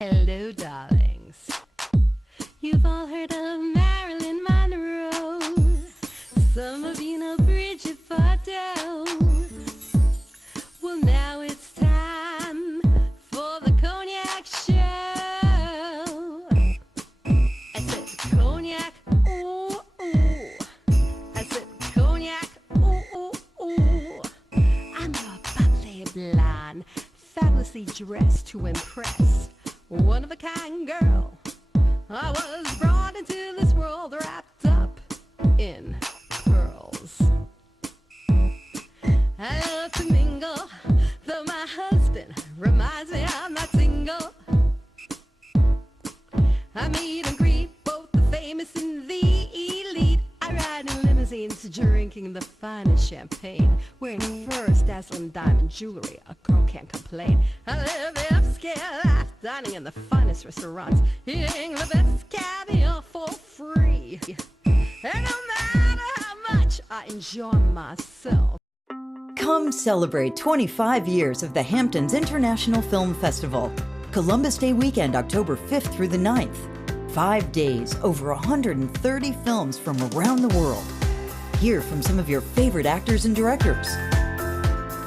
Hello, darlings. You've all heard of Marilyn Monroe. Some of you know Bridget Bardot. Well, now it's time for the Cognac show. I said Cognac, ooh, ooh. I said Cognac, ooh, ooh, ooh. I'm a bubbly blonde, fabulously dressed to impress. One of a kind girl. I was brought into this world wrapped up in pearls. I love to mingle, though my husband reminds me I'm not single. I meet and greet both the famous and the elite. I ride in limousines, drinking the finest champagne, wearing furs, dazzling diamond jewelry. A girl can't complain. I live the upscale life, dining in the finest restaurants, eating the best caviar for free. And no matter how much I enjoy myself. Come celebrate 25 years of the Hamptons International Film Festival. Columbus Day weekend, October 5th through the 9th. 5 days, over 130 films from around the world. Hear from some of your favorite actors and directors.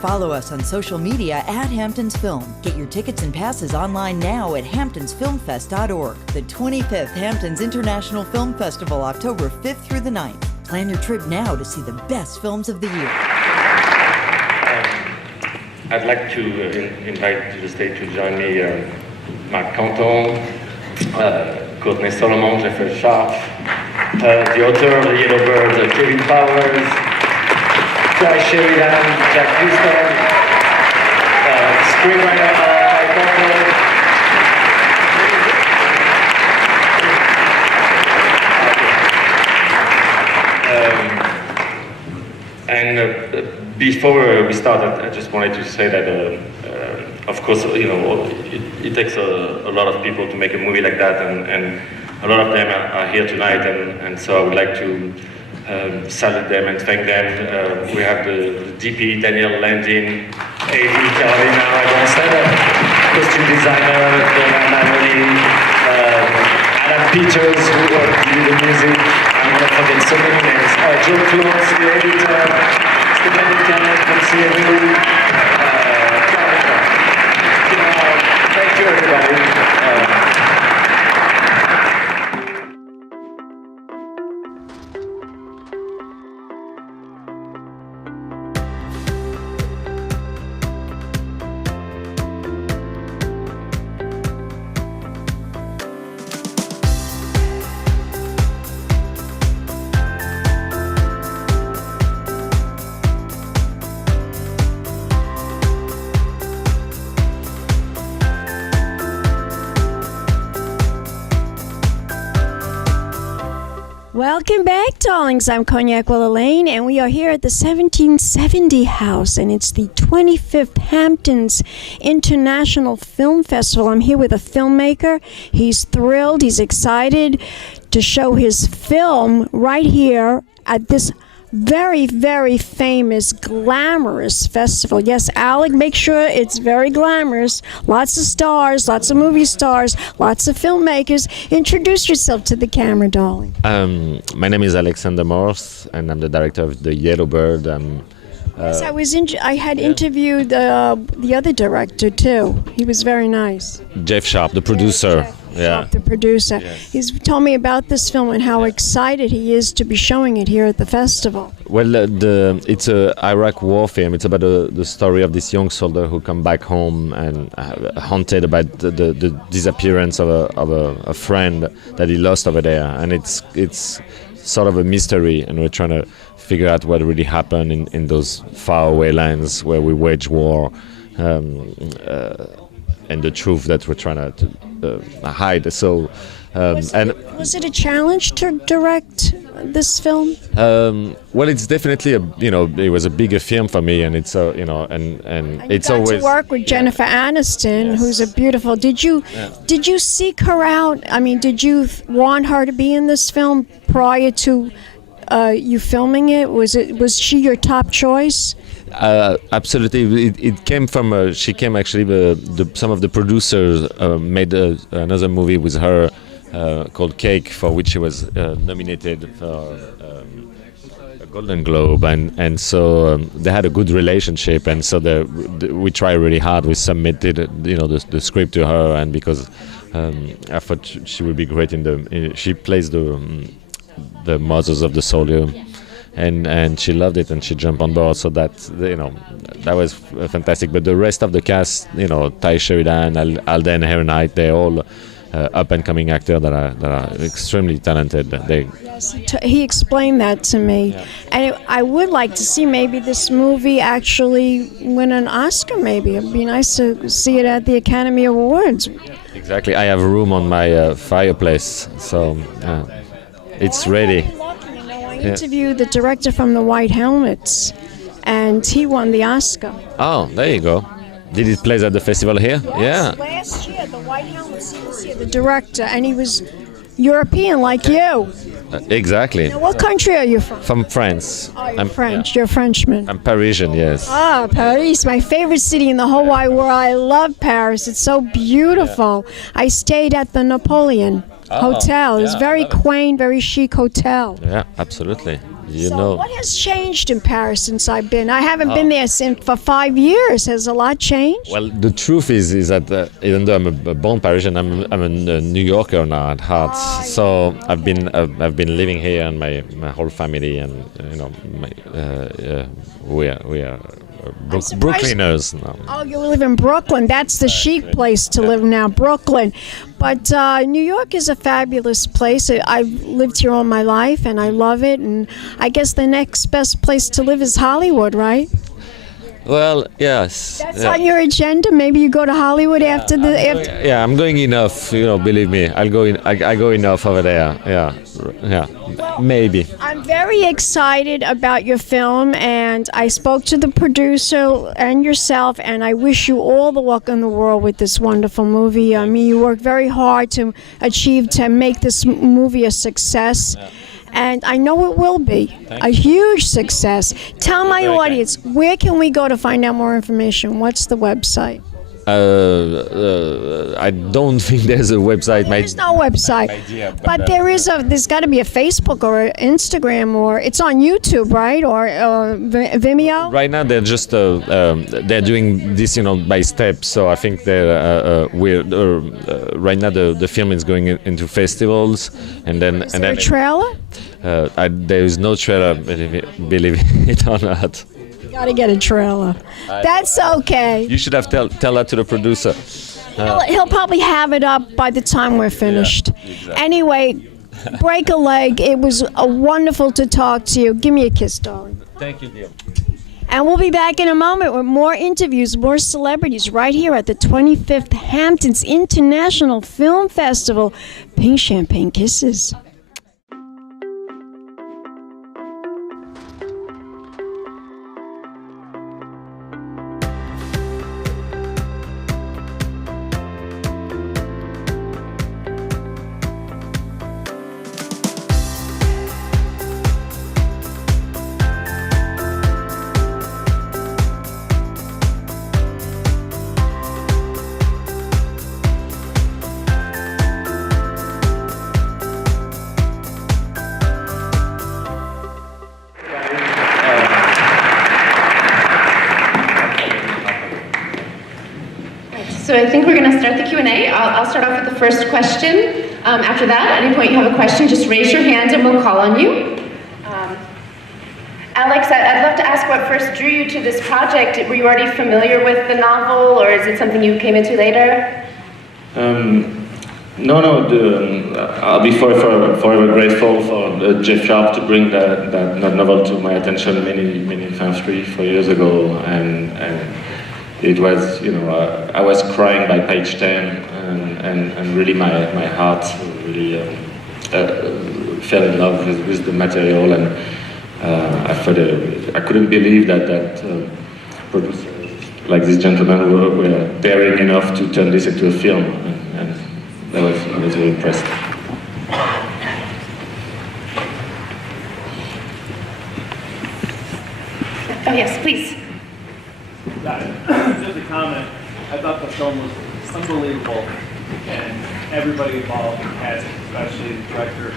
Follow us on social media at Hamptons Film. Get your tickets and passes online now at hamptonsfilmfest.org. The 25th Hamptons International Film Festival, October 5th through the 9th. Plan your trip now to see the best films of the year. I'd like to invite to the stage to join me Marc Canton, Courtney Solomon, Jeffrey Sharp, the author of The Yellow Bird, Kevin Powers, Clay Sheridan, Jack Houston, screenwriter Mike Canton, and before we started, I just wanted to say that, of course, you know, it takes a lot of people to make a movie like that, and a lot of them are here tonight, and so I would like to salute them and thank them. We have the DP, Daniel Landin, AD, Carolina Agonstead, costume designer, Donna Manoli, Adam Peters, who did the music. I'm going to forget so many names. Joe Close, the editor, Stéphane Canet from CMU. Thank you, everybody. Welcome back, darlings. I'm Cognac Wellerlane, and we are here at the 1770 House, and it's the 25th Hamptons International Film Festival. I'm here with a filmmaker. He's thrilled. He's excited to show his film right here at this very, very famous, glamorous festival. Yes, Alec, make sure it's very glamorous. Lots of stars, lots of movie stars, lots of filmmakers. Introduce yourself to the camera, darling. My name is Alexandre, and I'm the director of The Yellow Bird. Yes, I had interviewed the other director too. He was very nice. Jeff Sharp, the producer. Sharp, the producer. Yes. He's told me about this film and how excited he is to be showing it here at the festival. Well, it's a Iraq war film. It's about the story of this young soldier who come back home and haunted about the disappearance of a friend that he lost over there, and it's sort of a mystery, and we're trying to figure out what really happened in those faraway lands where we wage war, and the truth that we're trying to hide. So, was it a challenge to direct this film? Well, it's definitely it was a bigger film for me, and it's and it's you got always to work with Jennifer Aniston, Yes. who's a beautiful. Did you seek her out? I mean, did you want her to be in this film prior to you filming it? Was she your top choice? Absolutely, it came from. She came actually. Some of the producers made another movie with her called Cake, for which she was nominated for a Golden Globe, and so they had a good relationship, and so we tried really hard. We submitted, the script to her, and because I thought she would be great she plays the mothers of the soldier. And she loved it, and she jumped on board. So that was fantastic. But the rest of the cast, Ty Sheridan, Alden Ehrenheit, they're all up and coming actors that are extremely talented. Yes, he explained that to me, yeah. And I would like to see maybe this movie actually win an Oscar. Maybe it'd be nice to see it at the Academy Awards. Exactly. I have room on my fireplace, so it's ready. I interviewed the director from the White Helmets, and he won the Oscar. Oh, there you go. Did it play at the festival here? Yes, Yeah. last year, the White Helmets, he was here, the director, and he was European like you. Exactly. Now, what country are you from? From France. Oh, you're French. You're a Frenchman. I'm Parisian, yes. Ah, Paris, my favorite city in the whole wide world. I love Paris. It's so beautiful. I stayed at the Napoleon Hotel. It was very quaint, very chic hotel. Yeah, absolutely. So what has changed in Paris since I've been? I haven't been there for 5 years. Has a lot changed? Well, the truth is that even though I'm a born Parisian, I'm a New Yorker now at heart. So I've been living here, and my whole family, and we are Brooklyners now. Oh, you live in Brooklyn. That's the chic place to live now, Brooklyn. But New York is a fabulous place. I've lived here all my life, and I love it. And I guess the next best place to live is Hollywood, right? Well, yes. That's on your agenda. Maybe you go to Hollywood after the. Yeah, I'm going enough. Believe me, I'll go in. I go enough over there. Yeah, maybe. I'm very excited about your film, and I spoke to the producer and yourself, and I wish you all the luck in the world with this wonderful movie. I mean, you worked very hard to make this movie a success. Yeah. And I know it will be a huge success. Tell my audience, where can we go to find out more information? What's the website? I don't think there's a website. There's no website, but there's got to be a Facebook or an Instagram, or it's on YouTube, right? Or Vimeo. Right now they're just they're doing this, by steps. So I think right now the film is going into festivals, and then is there a trailer? There is no trailer, believe it or not. Gotta get a trailer. That's okay. You should have tell that to the producer. He'll probably have it up by the time we're finished. Yeah, exactly. Anyway, break a leg. It was wonderful to talk to you. Give me a kiss, darling. Thank you, dear. And we'll be back in a moment with more interviews, more celebrities right here at the 25th Hamptons International Film Festival. Pink Champagne Kisses. So I think we're going to start the Q&A. I'll start off with the first question. After that, at any point you have a question, just raise your hand and we'll call on you. Alex, I'd love to ask what first drew you to this project. Were you already familiar with the novel, or is it something you came into later? No. I'll be forever grateful for Jeff Sharp to bring that novel to my attention many 3-4 years ago, and it was, I was crying by page 10, and really my heart really fell in love with the material, and I couldn't believe that producers like this gentleman were daring enough to turn this into a film, and I was very impressed. Oh yes, please. Just a comment. I thought the film was unbelievable, and everybody involved in the cast, especially the director,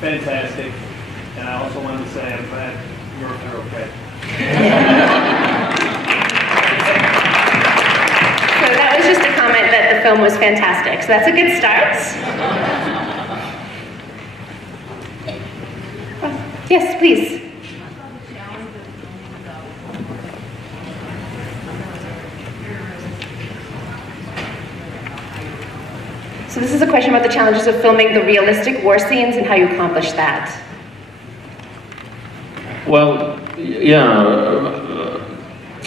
fantastic. And I also wanted to say I'm glad you're okay. So that was just a comment that the film was fantastic. So that's a good start. Yes, please. So this is a question about the challenges of filming the realistic war scenes and how you accomplish that. Well, yeah,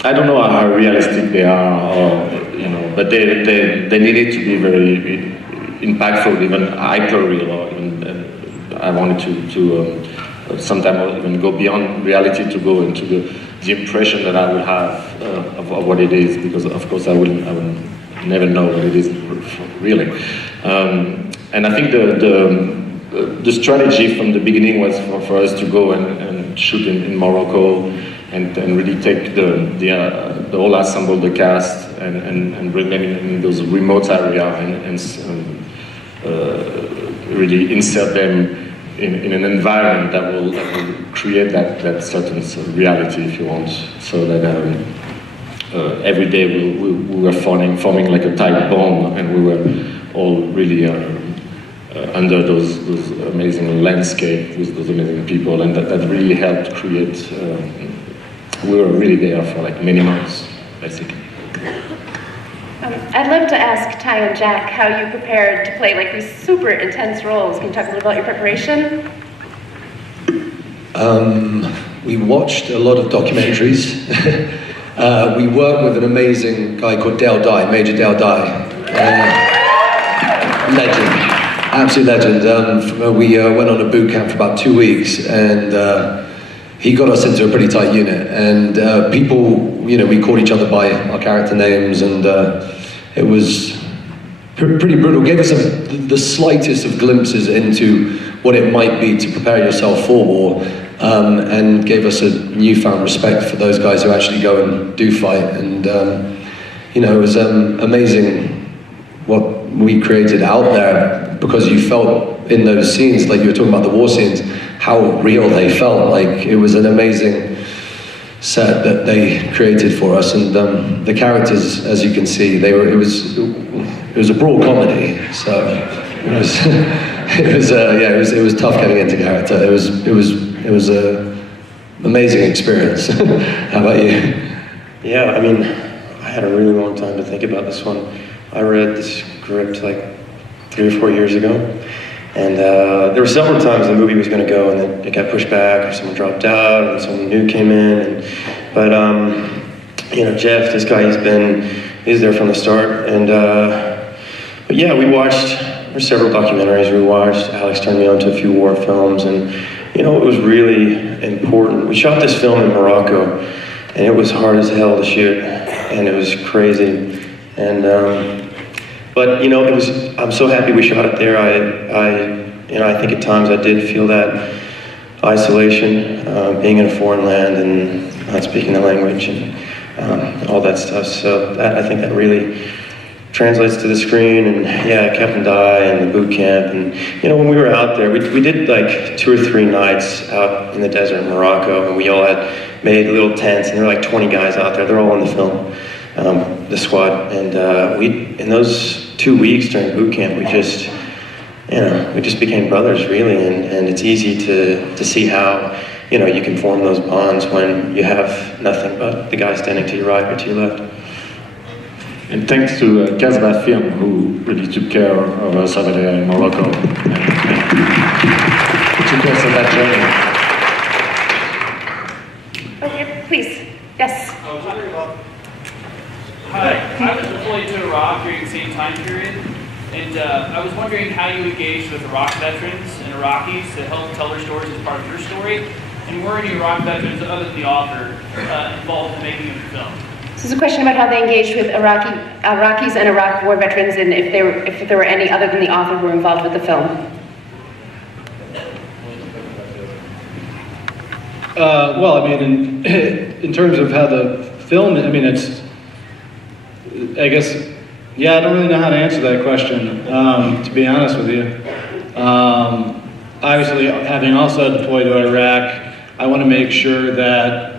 I don't know how realistic they are, or, you know, but they needed to be very impactful, even hyper-real, or even, I wanted to sometimes even go beyond reality to go into the impression that I would have of what it is, because of course I will never know what it is really. And I think the strategy from the beginning was for us to go and shoot in Morocco and really take the whole ensemble, the cast, and bring them in those remote areas and really insert them in an environment that will create that certain reality, if you want, so that every day we were forming like a tight bond, and we were all really under those amazing landscape with those amazing people, and that really helped create. We were really there for like many months, basically. I'd love to ask Ty and Jack how you prepared to play like these super intense roles. Can you talk a little about your preparation? We watched a lot of documentaries. We worked with an amazing guy called Major Dale Dye. Legend, absolute legend. We went on a boot camp for about 2 weeks, and he got us into a pretty tight unit. And people, you know, we called each other by our character names, and it was pretty brutal. Gave us the slightest of glimpses into what it might be to prepare yourself for war, and gave us a newfound respect for those guys who actually go and do fight. And you know, it was amazing what we created out there, because you felt in those scenes, like you were talking about the war scenes, how real they felt. Like it was an amazing set that they created for us, and the characters, as you can see, it was a broad comedy, so it was tough getting into character. It was a amazing experience. How about you? Yeah, I mean, I had a really long time to think about this one. I read the script like 3 or 4 years ago, and there were several times the movie was going to go and then it got pushed back, or someone dropped out, and someone new came in. But you know, Jeff, this guy, he's there from the start. And but yeah, there's several documentaries we watched. Alex turned me on to a few war films, and you know, it was really important. We shot this film in Morocco, and it was hard as hell to shoot, and it was crazy. And but you know, I'm so happy we shot it there. You know, I think at times I did feel that isolation, being in a foreign land and not speaking the language and all that stuff. So I think that really translates to the screen. And yeah, Captain Dye and the boot camp. And you know, when we were out there, we did like 2 or 3 nights out in the desert in Morocco, and we all had made little tents, and there were like 20 guys out there. They're all in the film, the squad. And in those 2 weeks during boot camp, we just became brothers, really. And it's easy to see how, you know, you can form those bonds when you have nothing but the guy standing to your right or to your left. And thanks to Casbah Film, who really took care of us over there in Morocco. And took us on that journey. Okay, please. Yes. Hi, I was deployed to Iraq during the same time period, and I was wondering how you engaged with Iraq veterans and Iraqis to help tell their stories as part of your story, and were any Iraq veterans, other than the author, involved in making of the film? This is a question about how they engaged with Iraqis and Iraq war veterans, and if there were any other than the author who were involved with the film. Well, I mean, in terms of how the film, I mean, it's I guess, yeah, I don't really know how to answer that question, to be honest with you. Obviously, having also deployed to Iraq, I want to make sure that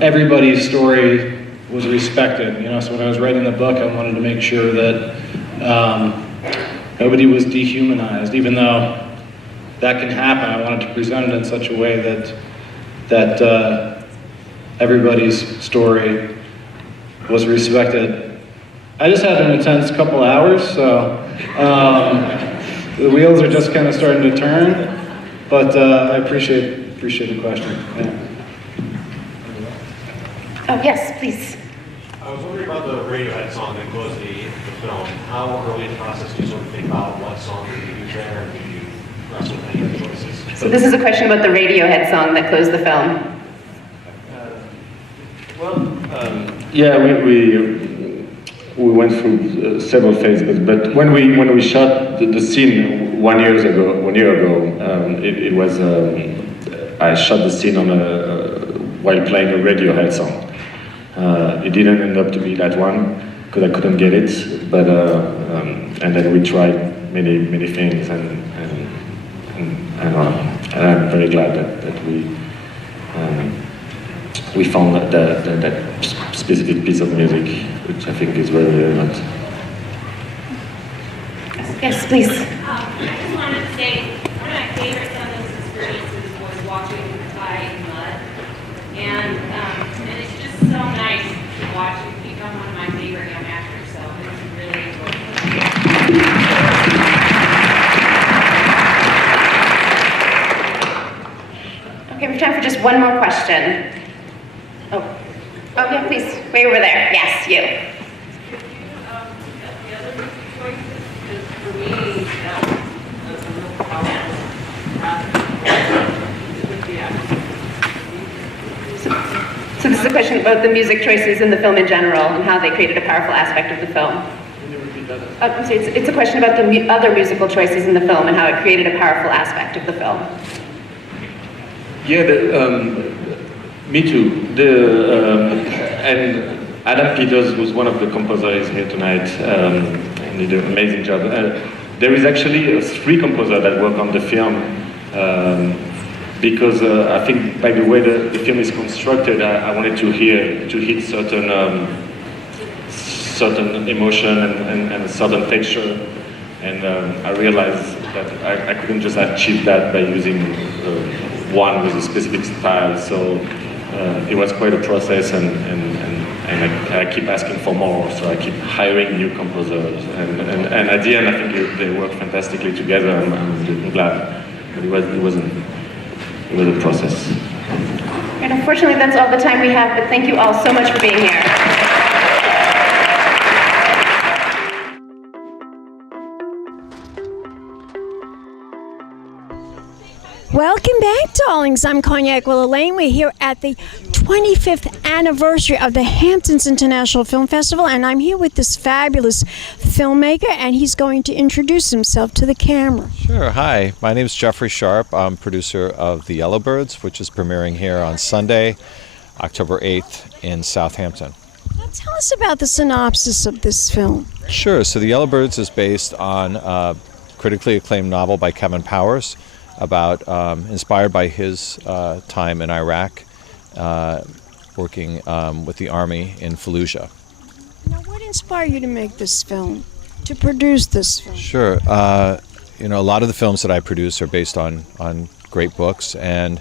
everybody's story was respected. You know, so when I was writing the book, I wanted to make sure that nobody was dehumanized, even though that can happen. I wanted to present it in such a way that everybody's story was respected. I just had an intense couple hours, so the wheels are just kind of starting to turn, but I appreciate the question. Yeah. Oh, yes, please. I was wondering about the Radiohead song that closed the film. How early in the process do you sort of think about what song to use there, and do you wrestle with any of the choices? So this is a question about the Radiohead song that closed the film. Yeah, we went through several phases, but when we shot the scene 1 year ago, it was I shot the scene on while playing a Radiohead song. It didn't end up to be that one because I couldn't get it, but and then we tried many things, and I'm very glad that we found that specific piece of music, which I think is very relevant. Yes, please. I just wanted to say, one of my favorite Sundance experiences was watching Thai Mud, and it's just so nice to watch you become one of my favorite young actors, so it's really enjoyable. Okay, we have time for just one more question. Oh, yeah, please, way over there. Yes, you. So this is a question about the music choices in the film in general and how they created a powerful aspect of the film. I'm sorry, it's a question about the other musical choices in the film and how it created a powerful aspect of the film. Yeah, me too. And Adam Peters was one of the composers here tonight, and he did an amazing job. There is actually 3 composers that work on the film, because I think by the way the film is constructed, I wanted to hit certain emotion and certain texture, and I realized that I couldn't just achieve that by using one with a specific style. So it was quite a process, and I keep asking for more, so I keep hiring new composers, and at the end I think they work fantastically together. I'm glad, but it was a process. And unfortunately that's all the time we have, but thank you all so much for being here. Welcome back, darlings. I'm Cognac Wellerlane. We're here at the 25th anniversary of the Hamptons International Film Festival, and I'm here with this fabulous filmmaker, and he's going to introduce himself to the camera. Sure. Hi, my name is Jeffrey Sharp. I'm producer of The Yellowbirds, which is premiering here on Sunday, October 8th in Southampton. Now tell us about the synopsis of this film. Sure. So The Yellowbirds is based on a critically acclaimed novel by Kevin Powers, about inspired by his time in Iraq, working with the army in Fallujah. Now, what inspired you to make this film, to produce this film? Sure. A lot of the films that I produce are based on great books, and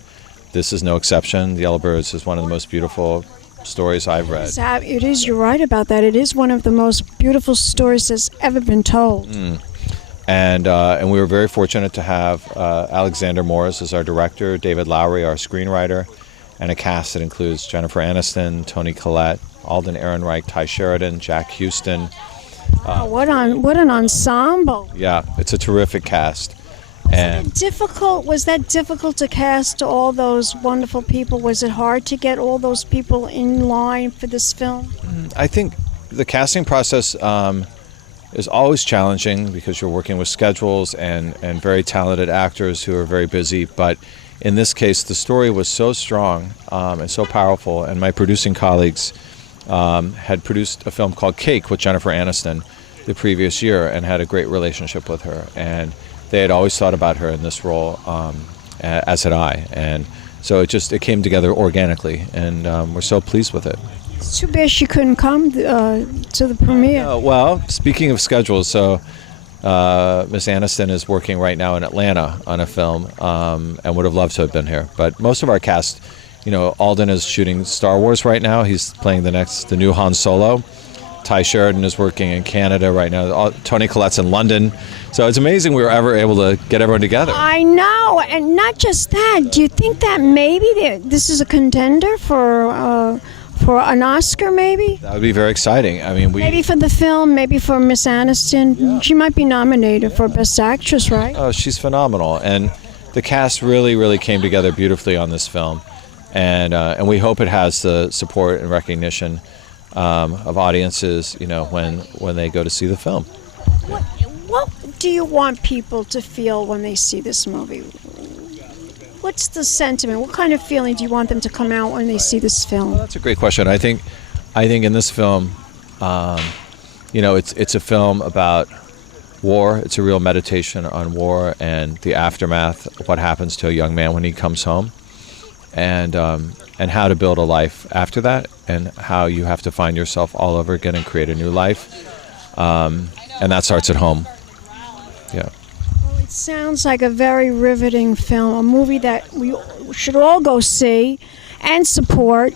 this is no exception. The Yellowbirds is one of the most beautiful stories I've read. It is, you're right about that. It is one of the most beautiful stories that's ever been told. And we were very fortunate to have Alexandre Morris as our director, David Lowery, our screenwriter, and a cast that includes Jennifer Aniston, Toni Collette, Alden Ehrenreich, Ty Sheridan, Jack Houston. Wow, what an ensemble! Yeah, it's a terrific cast. Was that difficult to cast all those wonderful people? Was it hard to get all those people in line for this film? I think the casting process is always challenging because you're working with schedules and very talented actors who are very busy. But in this case, the story was so strong and so powerful, and my producing colleagues had produced a film called Cake with Jennifer Aniston the previous year and had a great relationship with her. And they had always thought about her in this role, as had I. And so it came together organically, and we're so pleased with it. It's too bad she couldn't come to the premiere. Well, speaking of schedules, so Miss Aniston is working right now in Atlanta on a film, and would have loved to have been here. But most of our cast, Alden is shooting Star Wars right now. He's playing the new Han Solo. Ty Sheridan is working in Canada right now. Tony Collette's in London. So it's amazing we were ever able to get everyone together. I know, and not just that. Do you think that maybe this is a contender for an Oscar, maybe? That would be very exciting. I mean, maybe for the film, maybe for Miss Aniston. Yeah. She might be nominated for Best Actress, right? Oh, she's phenomenal, and the cast really, really came together beautifully on this film, and we hope it has the support and recognition of audiences, when they go to see the film. What do you want people to feel when they see this movie? What's the sentiment? What kind of feeling do you want them to come out when they see this film? Well, that's a great question. I think in this film, it's a film about war. It's a real meditation on war and the aftermath of what happens to a young man when he comes home, and how to build a life after that, and how you have to find yourself all over again and create a new life. And that starts at home. Yeah. Well, it sounds like a very riveting film, a movie that we should all go see and support.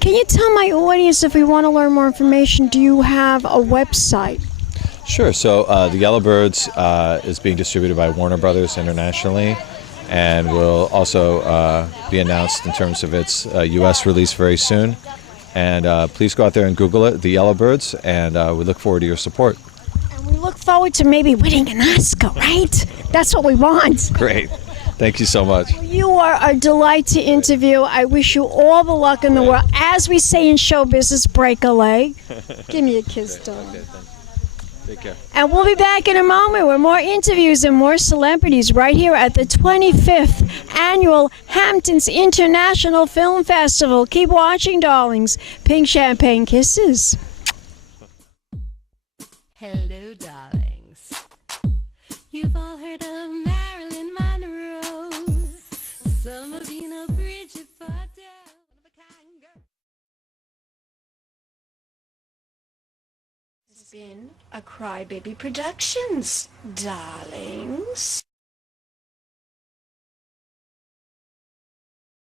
Can you tell my audience, if we want to learn more information, do you have a website? Sure. So The Yellowbirds is being distributed by Warner Brothers internationally, and will also be announced in terms of its U.S. release very soon. And please go out there and Google it, The Yellowbirds, and we look forward to your support. And we look forward to maybe winning an Oscar, right? That's what we want. Great. Thank you so much. You are a delight to interview. I wish you all the luck in the world. As we say in show business, break a leg. Give me a kiss, darling. Okay, take care. And we'll be back in a moment with more interviews and more celebrities right here at the 25th Annual Hamptons International Film Festival. Keep watching, darlings. Pink champagne kisses. Hello, darlings. You've all heard of Marilyn Monroe. Some of you know Bridget Bardot. It's been a Crybaby Productions, darlings.